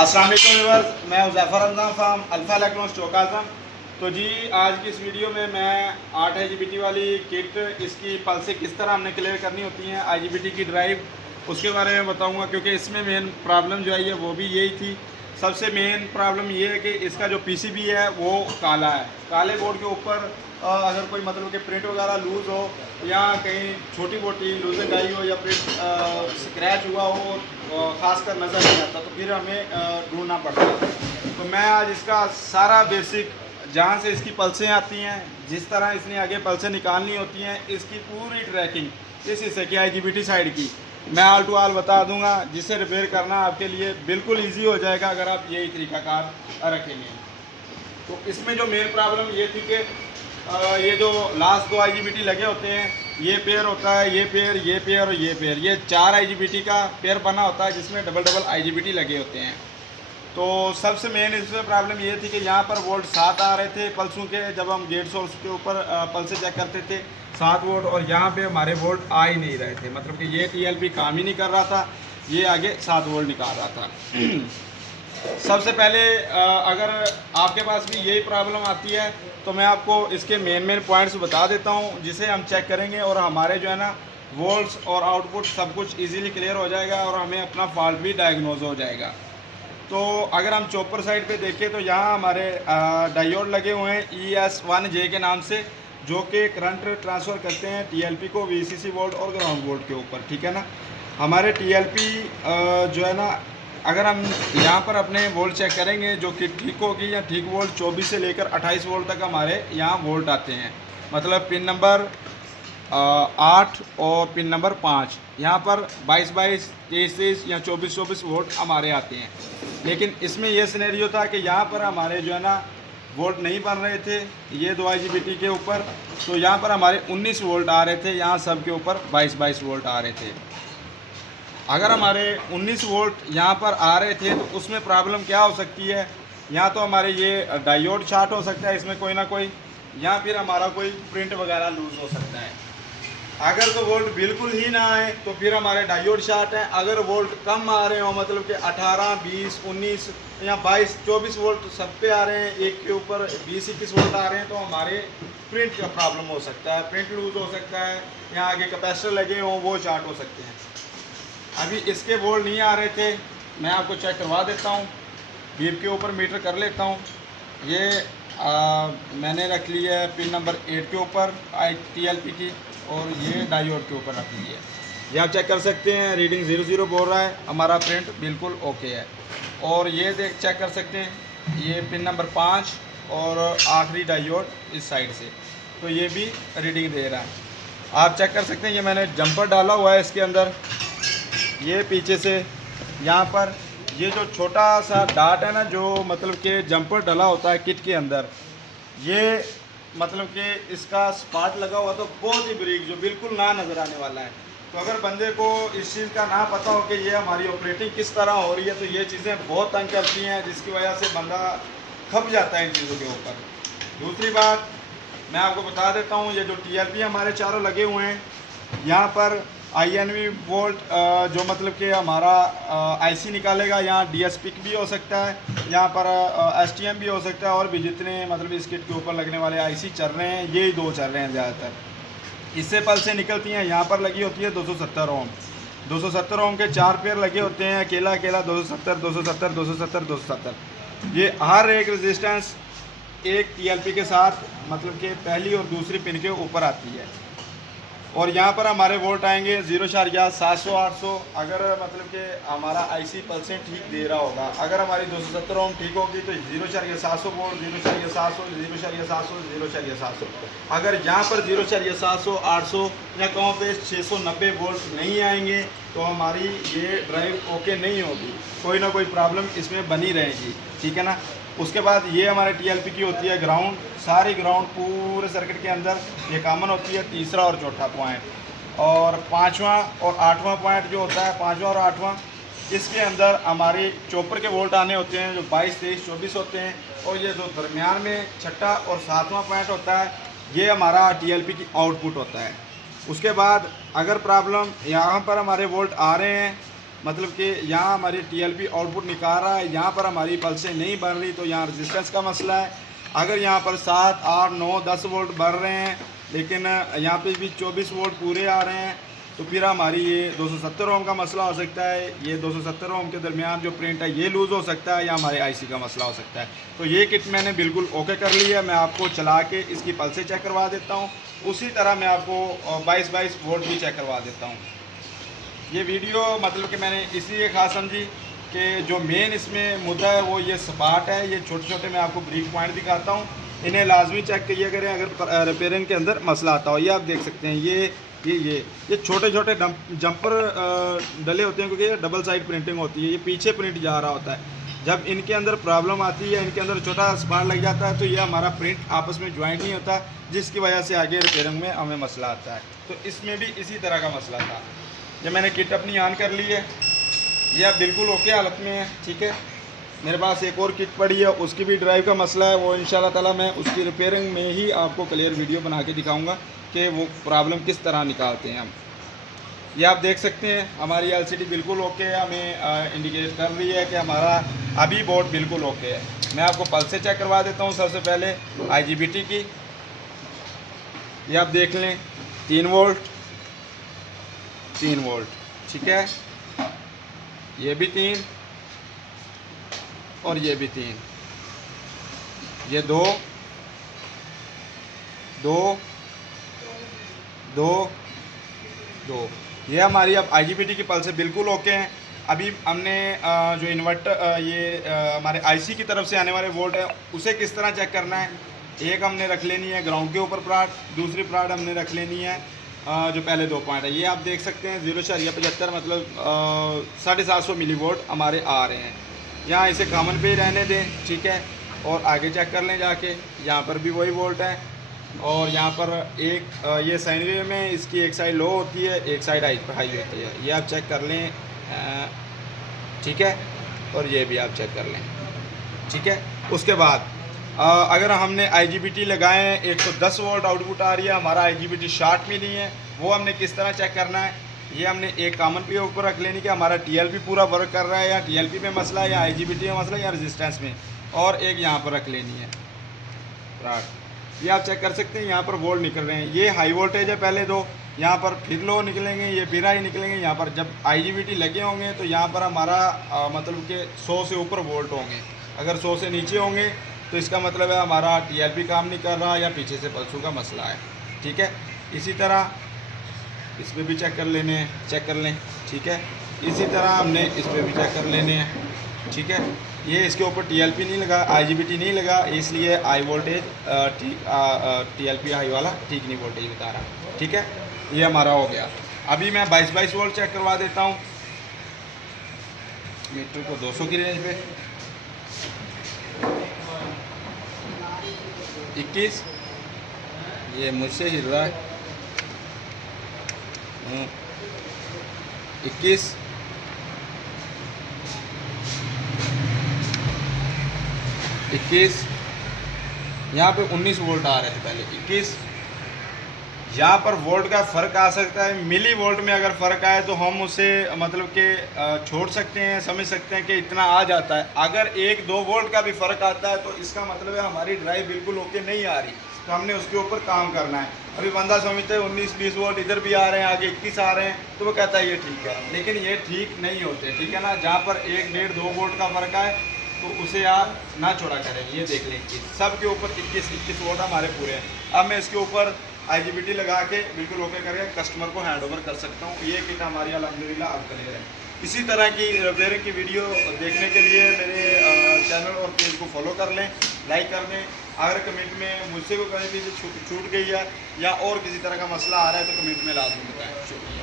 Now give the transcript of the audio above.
अस्सलाम वालेकुम व्यूअर्स, मैं उज़ैफ़र रमज़ान फ्राम अल्फ़ा इलेक्ट्रॉनिक्स चौक आज़म। तो जी आज की इस वीडियो में मैं 8 IGBT वाली किट, इसकी पल्सें किस तरह हमने क्लियर करनी होती हैं, IGBT की ड्राइव, उसके बारे में बताऊंगा। क्योंकि इसमें मेन प्रॉब्लम जो आई है वो भी यही थी। सबसे मेन प्रॉब्लम ये है कि इसका जो PCB है वो काला है। काले बोर्ड के ऊपर अगर कोई मतलब कि प्रिंट वगैरह लूज़ हो या कहीं छोटी मोटी लूजिंग आई हो या प्रिंट स्क्रैच हुआ हो, ख़ासकर नज़र नहीं आता, तो फिर हमें ढूंढना पड़ता है। तो मैं आज इसका सारा बेसिक, जहाँ से इसकी पल्सें आती हैं, जिस तरह इसने आगे पल्सें निकालनी होती हैं, इसकी पूरी ट्रैकिंग इस हिस्से की IGBT साइड की मैं ऑल टू ऑल बता दूंगा, जिससे रिपेयर करना आपके लिए बिल्कुल ईजी हो जाएगा अगर आप यही तरीकाकार रखेंगे। तो इसमें जो मेन प्रॉब्लम ये थी कि ये जो लास्ट 2 IGBT लगे होते हैं, ये पेयर होता है, ये पेयर, ये पेयर और ये पेयर, ये 4 IGBT का पेयर बना होता है जिसमें डबल IGBT लगे होते हैं। तो सबसे मेन इसमें प्रॉब्लम ये थी कि यहाँ पर वोल्ट 7 आ रहे थे पल्सों के, जब हम गेट सोर्स के ऊपर पल्से चेक करते थे 7 वोल्ट, और यहाँ पे हमारे वोल्ट आ ही नहीं रहे थे। मतलब कि ये TLP काम ही नहीं कर रहा था, ये आगे 7 वोल्ट निकाल रहा था। सबसे पहले अगर आपके पास भी यही प्रॉब्लम आती है तो मैं आपको इसके मेन पॉइंट्स बता देता हूँ, जिसे हम चेक करेंगे और हमारे जो है ना वोल्ट्स और आउटपुट सब कुछ इजीली क्लियर हो जाएगा और हमें अपना फॉल्ट भी डायग्नोज हो जाएगा। तो अगर हम चॉपर साइड पे देखें तो यहाँ हमारे डायोड लगे हुए हैं ES1J के नाम से, जो कि करंट ट्रांसफ़र करते हैं TLP को VCC वोल्ट और ग्राउंड वोल्ट के ऊपर, ठीक है ना। हमारे TLP जो है ना, अगर हम यहाँ पर अपने वोल्ट चेक करेंगे जो कि ठीक होगी या ठीक वोल्ट 24 से लेकर 28 वोल्ट तक हमारे यहाँ वोल्ट आते हैं। मतलब पिन नंबर 8 और पिन नंबर 5, यहाँ पर 22-22, 23-23 या 24-24 वोल्ट हमारे आते हैं। लेकिन इसमें यह सिनेरियो था कि यहाँ पर हमारे जो है ना वोल्ट नहीं बन रहे थे ये 2 IGBT के ऊपर, तो यहाँ पर हमारे 19 वोल्ट आ रहे थे, यहाँ सब के ऊपर 22-22 वोल्ट आ रहे थे। अगर हमारे 19 वोल्ट यहाँ पर आ रहे थे तो उसमें प्रॉब्लम क्या हो सकती है, या तो हमारे ये डायोड शॉर्ट हो सकता है इसमें कोई ना कोई, या फिर हमारा कोई प्रिंट वगैरह लूज़ हो सकता है। अगर तो वोल्ट बिल्कुल ही ना आए तो फिर हमारे डायोड शॉर्ट हैं। अगर वोल्ट कम आ रहे हो, मतलब कि 18, 20, 19 या 22, 24 वोल्ट सब पे आ रहे हैं, एक के ऊपर 20-21 वोल्ट आ रहे हैं, तो हमारे प्रिंट का प्रॉब्लम हो सकता है, प्रिंट लूज़ हो सकता है, या आगे कैपेसिटर लगे हों वो शॉर्ट हो सकते हैं। अभी इसके वोल्ट नहीं आ रहे थे, मैं आपको चेक करवा देता हूँ, बीप के ऊपर मीटर कर लेता हूँ। ये मैंने रख ली है पिन नंबर 8 के ऊपर TLP की, और ये डायोड के ऊपर रख ली है। ये आप चेक कर सकते हैं, रीडिंग 00 बोल रहा है, हमारा प्रिंट बिल्कुल ओके है। और ये चेक कर सकते हैं, ये पिन नंबर 5 और आखिरी डायोड इस साइड से, तो ये भी रीडिंग दे रहा है। आप चेक कर सकते हैं, ये मैंने जंपर डाला हुआ है इसके अंदर, ये पीछे से यहाँ पर ये जो छोटा सा डाट है ना, जो मतलब कि जंपर डला होता है किट के अंदर, ये मतलब कि इसका स्पॉट लगा हुआ तो बहुत ही ब्रीक, जो बिल्कुल ना नज़र आने वाला है। तो अगर बंदे को इस चीज़ का ना पता हो कि ये हमारी ऑपरेटिंग किस तरह हो रही है, तो ये चीज़ें बहुत तंग करती हैं, जिसकी वजह से बंदा खप जाता है इन चीज़ों के ऊपर। दूसरी बात मैं आपको बता देता हूँ, ये जो TLP हमारे चारों लगे हुए हैं, यहाँ पर INV वोल्ट जो मतलब कि हमारा IC निकालेगा, यहाँ DSP भी हो सकता है, यहाँ पर STM भी हो सकता है, और भी जितने मतलब इस किट के ऊपर लगने वाले IC चल रहे हैं, यही 2 चल रहे हैं ज़्यादातर। इससे पल्सें निकलती हैं, यहाँ पर लगी होती है 270 ओम, 270 ओम के 4 पेयर लगे होते हैं, अकेला 270, 270, 270, 270। ये हर एक रेजिस्टेंस एक TLP के साथ मतलब कि पहली और दूसरी पिन के ऊपर आती है। और यहाँ पर हमारे वोल्ट आएंगे 0.700, 800, अगर मतलब कि हमारा IC पल्सें ठीक दे रहा होगा। अगर हमारी 270 ओम ठीक होगी तो 0.700 वोल्ट, 0.700, 0.700, 0.700। अगर यहाँ पर 0.700, 800 या कम पेश 690 वोल्ट नहीं आएंगे तो हमारी ये ड्राइव ओके नहीं होगी, कोई ना कोई प्रॉब्लम इसमें बनी रहेगी, ठीक है ना। उसके बाद ये हमारे TLP की होती है ग्राउंड, सारी ग्राउंड पूरे सर्किट के अंदर ये कॉमन होती है, तीसरा और चौथा पॉइंट। और 5वां और 8वां पॉइंट जो होता है, 5वां और 8वां, इसके अंदर हमारे चॉपर के वोल्ट आने होते हैं जो 22, 23, 24 होते हैं। और ये जो दरमियान में 6ठा और 7वां पॉइंट होता है, ये हमारा TLP की आउटपुट होता है। उसके बाद अगर प्रॉब्लम यहाँ पर हमारे वोल्ट आ रहे हैं मतलब कि यहाँ हमारी TLP आउटपुट निकाल रहा है, यहाँ पर हमारी पल्सें नहीं बन रही, तो यहाँ रजिस्टेंस का मसला है। अगर यहाँ पर 7, 8, 9, 10 वोल्ट बढ़ रहे हैं लेकिन यहाँ पे भी 24 वोल्ट पूरे आ रहे हैं, तो फिर हमारी ये 270 ओम का मसला हो सकता है। ये 270 ओम के दरमियान जो प्रिंट है ये लूज़ हो सकता है, या हमारे IC का मसला हो सकता है। तो ये किट मैंने बिल्कुल ओके कर ली है। मैं आपको चला के इसकी पल्सें चेक करवा देता हूँ, उसी तरह मैं आपको 22 वोल्ट भी चेक करवा देता हूँ। ये वीडियो मतलब कि मैंने इसलिए ख़ास समझी कि जो मेन इसमें मुद्दा है वो ये सपाट है। ये छोटे छोटे मैं आपको ब्रीक पॉइंट दिखाता हूँ, इन्हें लाजमी चेक किया करें अगर रिपेयरिंग के अंदर मसला आता हो। ये आप देख सकते हैं, ये छोटे छोटे जंपर डले होते हैं, क्योंकि ये डबल साइड प्रिंटिंग होती है, ये पीछे प्रिंट जा रहा होता है। जब इनके अंदर प्रॉब्लम आती है, इनके अंदर छोटा स्पार लग जाता है, तो ये हमारा प्रिंट आपस में ज्वाइंट नहीं होता, जिसकी वजह से आगे रिपेयरिंग में हमें मसला आता है। तो इसमें भी इसी तरह का मसला था। जब मैंने किट अपनी ऑन कर ली है, ये अब बिल्कुल ओके हालत में है, ठीक है। मेरे पास एक और किट पड़ी है, उसकी भी ड्राइव का मसला है, वो इंशाल्लाह ताला मैं उसकी रिपेयरिंग में ही आपको क्लियर वीडियो बना के दिखाऊंगा कि वो प्रॉब्लम किस तरह निकालते हैं हम। ये आप देख सकते हैं हमारी LCD बिल्कुल ओके है, हमें इंडिकेट कर रही है कि हमारा अभी बोर्ड बिल्कुल ओके है। मैं आपको पल्स से चेक करवा देता हूँ। सबसे पहले IGBT की, ये आप देख लें, 3 वोल्ट, ठीक है। ये भी 3 और ये भी 3, ये 2 2 2 2। ये हमारी अब IGBT की पल्स बिल्कुल ओके हैं। अभी हमने जो इन्वर्टर हमारे IC की तरफ से आने वाले वोल्ट है उसे किस तरह चेक करना है। एक हमने रख लेनी है ग्राउंड के ऊपर प्लाट, दूसरी प्लाट हमने रख लेनी है जो पहले 2 पॉइंट है। ये आप देख सकते हैं 0.75 मतलब 750 मिलीवोल्ट हमारे आ रहे हैं। यहाँ इसे कॉमन पे ही रहने दें, ठीक है। और आगे चेक कर लें जाके, यहाँ पर भी वही वोल्ट है। और यहाँ पर एक ये साइन वेव में इसकी एक साइड लो होती है, एक साइड हाई होती है। ये आप चेक कर लें, ठीक है। और ये भी आप चेक कर लें, ठीक है। उसके बाद अगर हमने IGBT लगाए हैं, 110 वोल्ट आउटपुट आ रही है, हमारा IGBT शॉर्ट में नहीं है, वो हमने किस तरह चेक करना है। ये हमने एक कॉमन पे ऊपर रख लेनी कि हमारा TLP पूरा वर्क कर रहा है, या TLP में मसला है, या IGBT में मसला है, या रेजिस्टेंस में। और एक यहाँ पर रख लेनी है राट। ये आप चेक कर सकते हैं, यहाँ पर वोल्ट निकल रहे हैं। ये हाई वोल्टेज है पहले 2, यहाँ पर फिर लो निकलेंगे, ये फिर हाई निकलेंगे। यहाँ पर जब IGBT लगे होंगे तो यहाँ पर हमारा मतलब कि 100 से ऊपर वोल्ट होंगे। अगर 100 से नीचे होंगे तो इसका मतलब है हमारा TLP काम नहीं कर रहा, या पीछे से पल्सों का मसला है, ठीक है। इसी तरह इस पर भी चेक कर लेने हैं, चेक कर लें, ठीक है। इसी तरह हमने इस पर भी चेक कर लेने हैं, ठीक है। ये इसके ऊपर TLP नहीं लगा, IGBT नहीं लगा, इसलिए हाई वोल्टेज TLP हाई वाला ठीक नहीं वोल्टेज बता रहा, ठीक है। ये हमारा हो गया। अभी मैं 22 वोल्ट चेक करवा देता हूँ मीटर को 200 की रेंज पे। 21, ये मुझसे हिल रहा है। 21, 21, यहाँ पे 19 वोल्ट आ रहे थे पहले, 21। यहाँ पर वोल्ट का फ़र्क आ सकता है, मिली वोल्ट में अगर फ़र्क आए तो हम उसे मतलब कि छोड़ सकते हैं, समझ सकते हैं कि इतना आ जाता है। अगर 1-2 वोल्ट का भी फ़र्क आता है तो इसका मतलब है हमारी ड्राइव बिल्कुल ओके नहीं आ रही, तो हमने उसके ऊपर काम करना है। अभी बंदा समझते हैं 19-20 वोल्ट इधर भी आ रहे हैं, आगे 21 आ रहे हैं, तो वो कहता है ये ठीक है, लेकिन ये ठीक नहीं होते, ठीक है ना। जहाँ पर 1-1.5-2 वोल्ट का फ़र्क आए तो उसे आप ना छोड़ा करें। ये देख लें 21, सब के ऊपर 21 वोल्ट हमारे पूरे हैं। अब मैं इसके ऊपर IGBT लगा के बिल्कुल ओके करके कस्टमर को हैंड ओवर कर सकता हूँ। ये किट हमारी अल्हम्दुलिल्लाह अब क्लियर है। इसी तरह की रिपेयरिंग की वीडियो देखने के लिए मेरे चैनल और पेज को फॉलो कर लें, लाइक कर लें। अगर कमेंट में मुझसे कोई कहीं भी छूट गई है या और किसी तरह का मसला आ रहा है तो कमेंट में लाजमी बताएं। शुक्रिया।